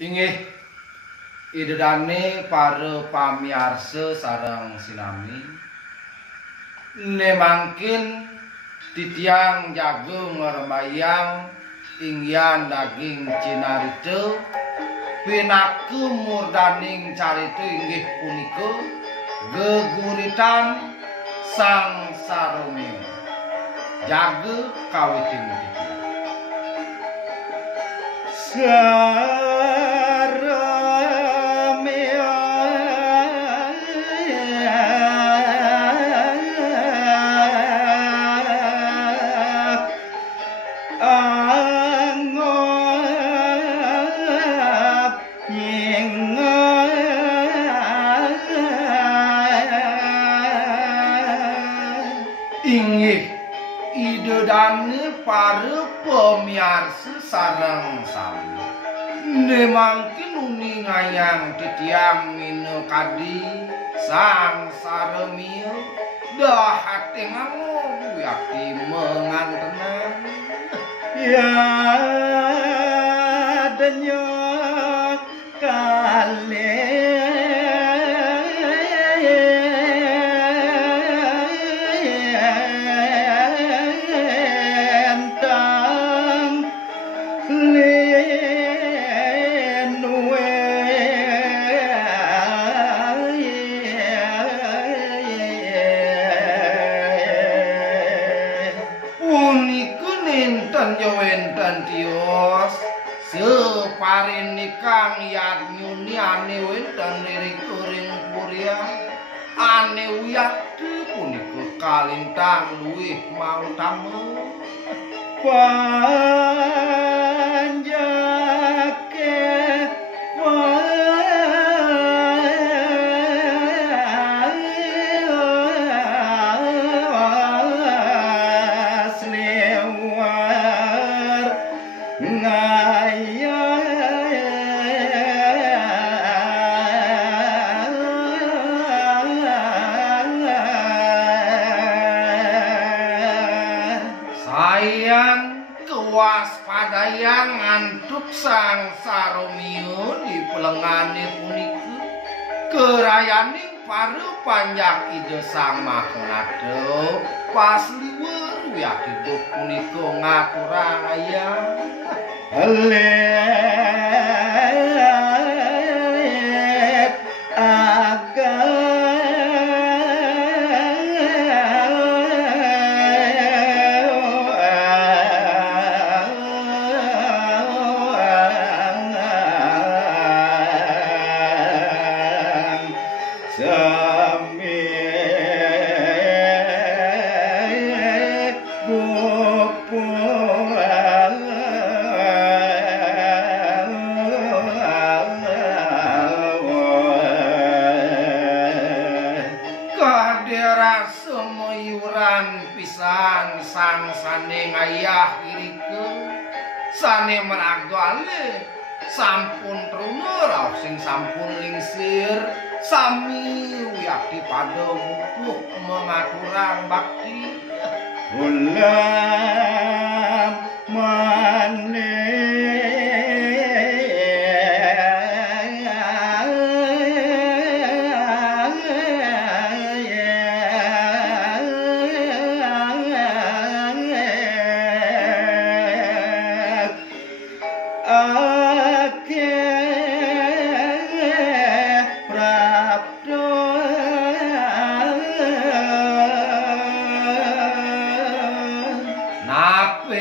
Inggih idedane para pamiarsa sareng sinami nemangkin titiang jagung ngermayang ingyan daging cinarita pinaku murdaning carita inggih punika geguritan sang Saromio jaga kawiting titiang inggih idedane para pemiarsa sareng sami nemangkin uni ngayang titiang mino kadi sang Saromio dah hati nganggo yakti mengantenan ya denyo kale wenten tios separinikang yadnyuni ane wenten lirik-liring puria ane uyati punika kalintang luwih mautamu panjake sayang kewaspadaan ngantuk sang Saromio di pelengane punika kerayaning para panjang ide sang Mahnado pas liwer wiakiduk punika ngaturang ayang semuyuran pisan sang sane ngayah irike sane meragale sampun truna raos sing sampun lingsir sami wiyadi pada mupuh mengaturang bakti ulam maneh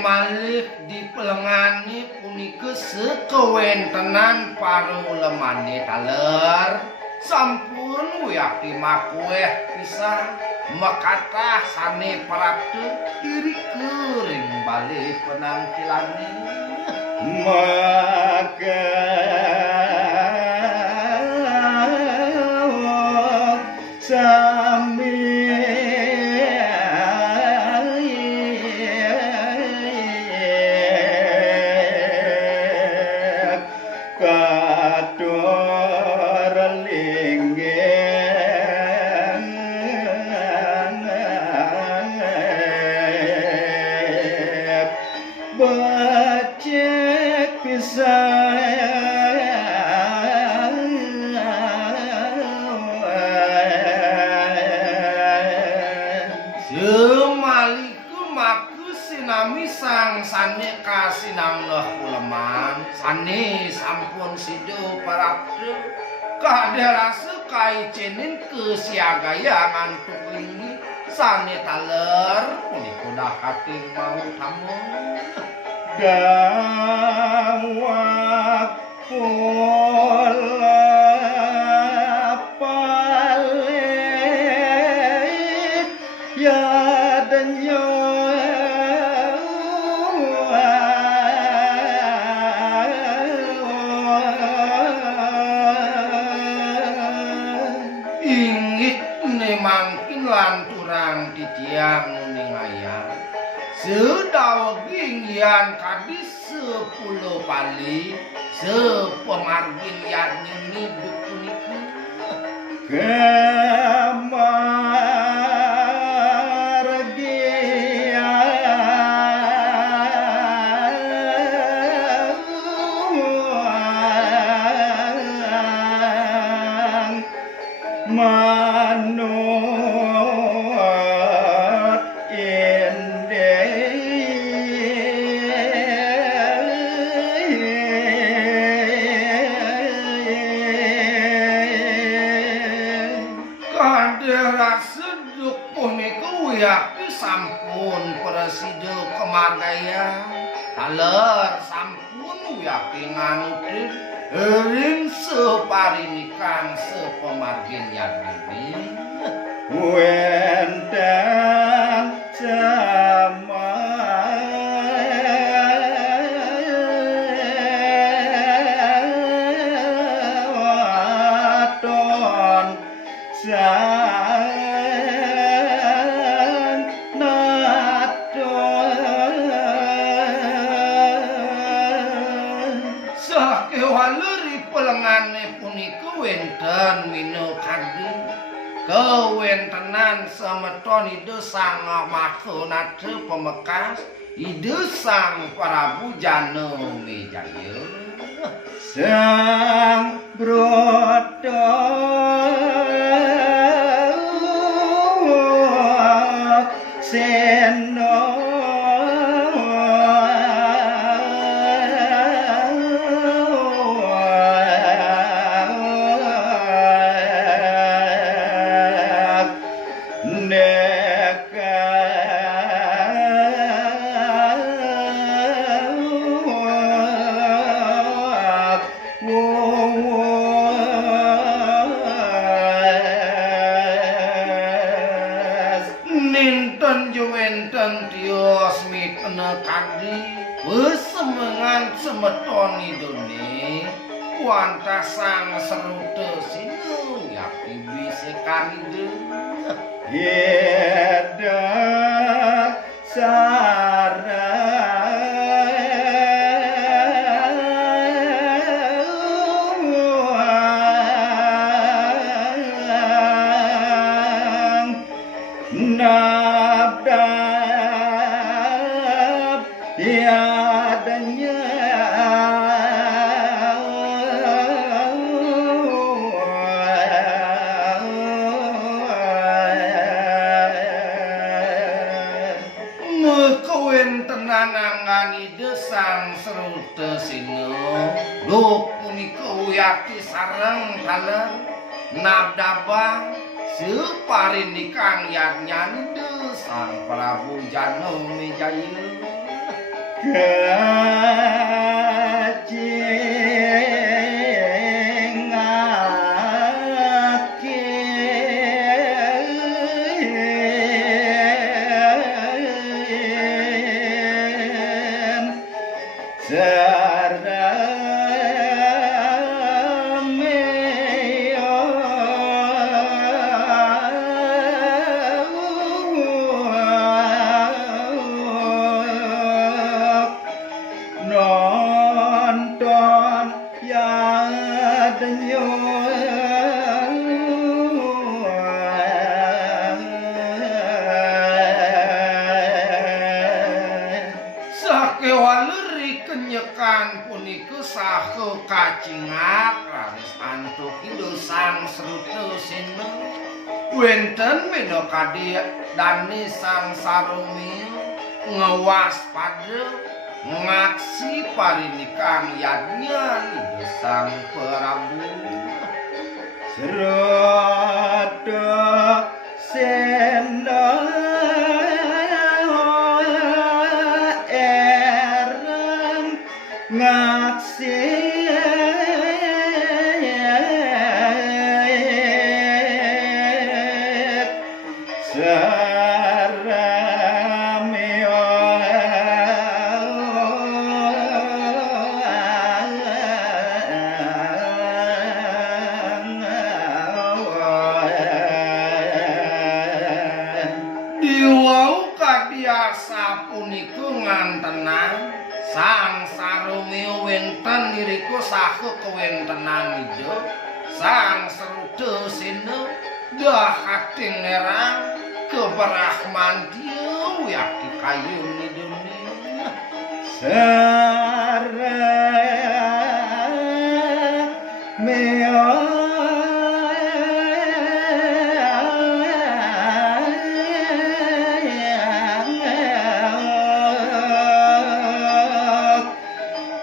malih di pelengani punika sekewentenan para ulemane taler sampun wiyakti makueh pisan mekatah sane prabda iri kering bali penamtilane maka sami becek pisah Ani sampun sido parapre kaderase kaicinin kesiagaya ngantuk lingi sane taler punika dahating mau tamu dawak pola pale ya danyo lanturang titiang ningaya sedawaging yan kadis 10 pali sepemargin yan nyeni bukunika sampun presida kemagaya taler sampun yakin nganutin ring separinikan sepemargin yadini wentang sama waton wenten minokadi kewentenan semeton ide sang makonate pemekas ide sang Prabu Janomejaya sang broto seno semeton idone kuanta sang serute sinu yapi bise kanide yeda sara nabdab ya adanya sang serute sinu lho punika uyati sareng taler nabdabang separindikang yadnyande sang Prabu Janomejaya saha kacingat raris antuk indo sang serute sinu wenten minokadi dani sang sarumi ngewas pada ngaksi parinikan yadnya ide sang Prabu Serodo sendo erem ngaksi Diwau kadiasa punika ngantenan sang Saromeo wenten niriku saha kewentenan ida sang Seruda Sena dahating nerang keberahmantiya yakti kayun nidunia Saromeo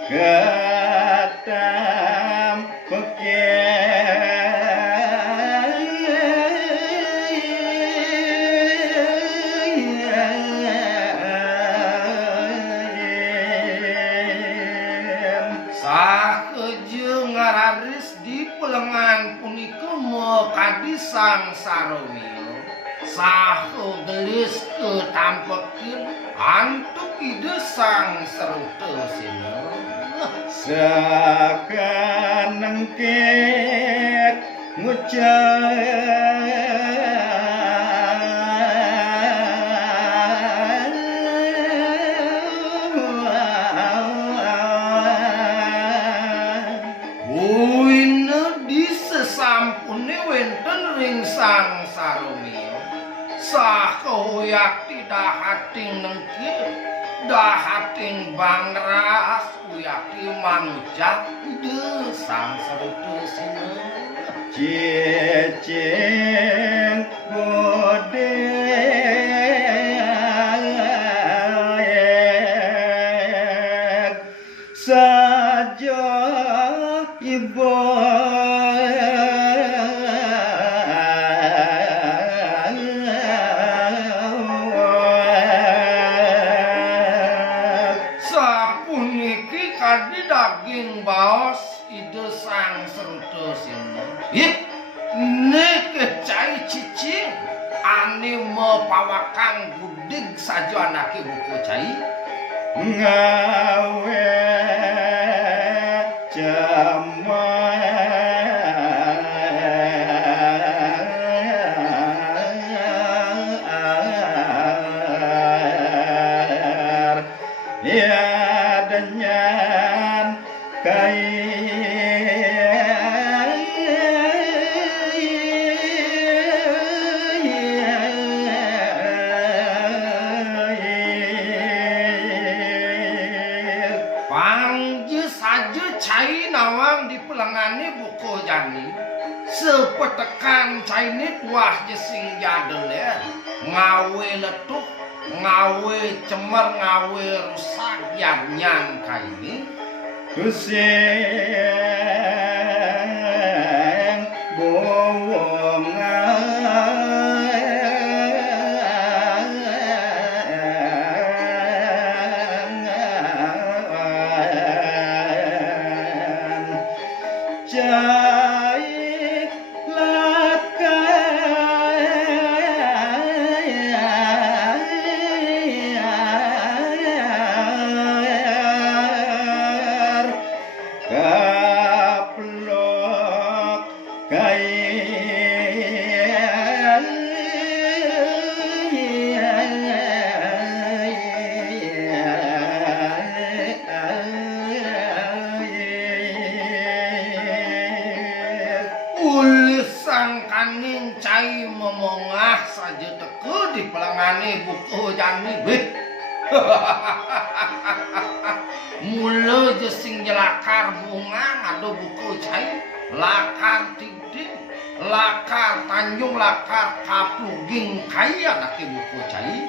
Katam sakeje ngararis di pelengan punika mekadi sang Saromeo saha gelis ketampekin antuk ide sang Seruda Sena sakanengkit Wina di sesampune wenten ring sang Saromeo saha yakti dahating nengkit dahating bangras yakti manucap ide sang Seruda Sena cicing bodek saja ibu sapuniki kadi daging baos ide sang Seruda Sena neke cai cicing ane mepawakan gudig saja anake buku cai ngawe jamar ya danyan pangje saja cai nawang di pelengane buku jani sepetekan cai ni tuah jesing jadeler ngawe letuk ngawe cemer ngawe rusak yadnyang kaini kusing bowongan cai lakar kaplok ulis sangkaning cai memongah saja teke di pelengane buku jani beh mula jesing jelakar bunga ngado buku cai lakar tidik lakar tanjung lakar kapuging kaya nake buku cai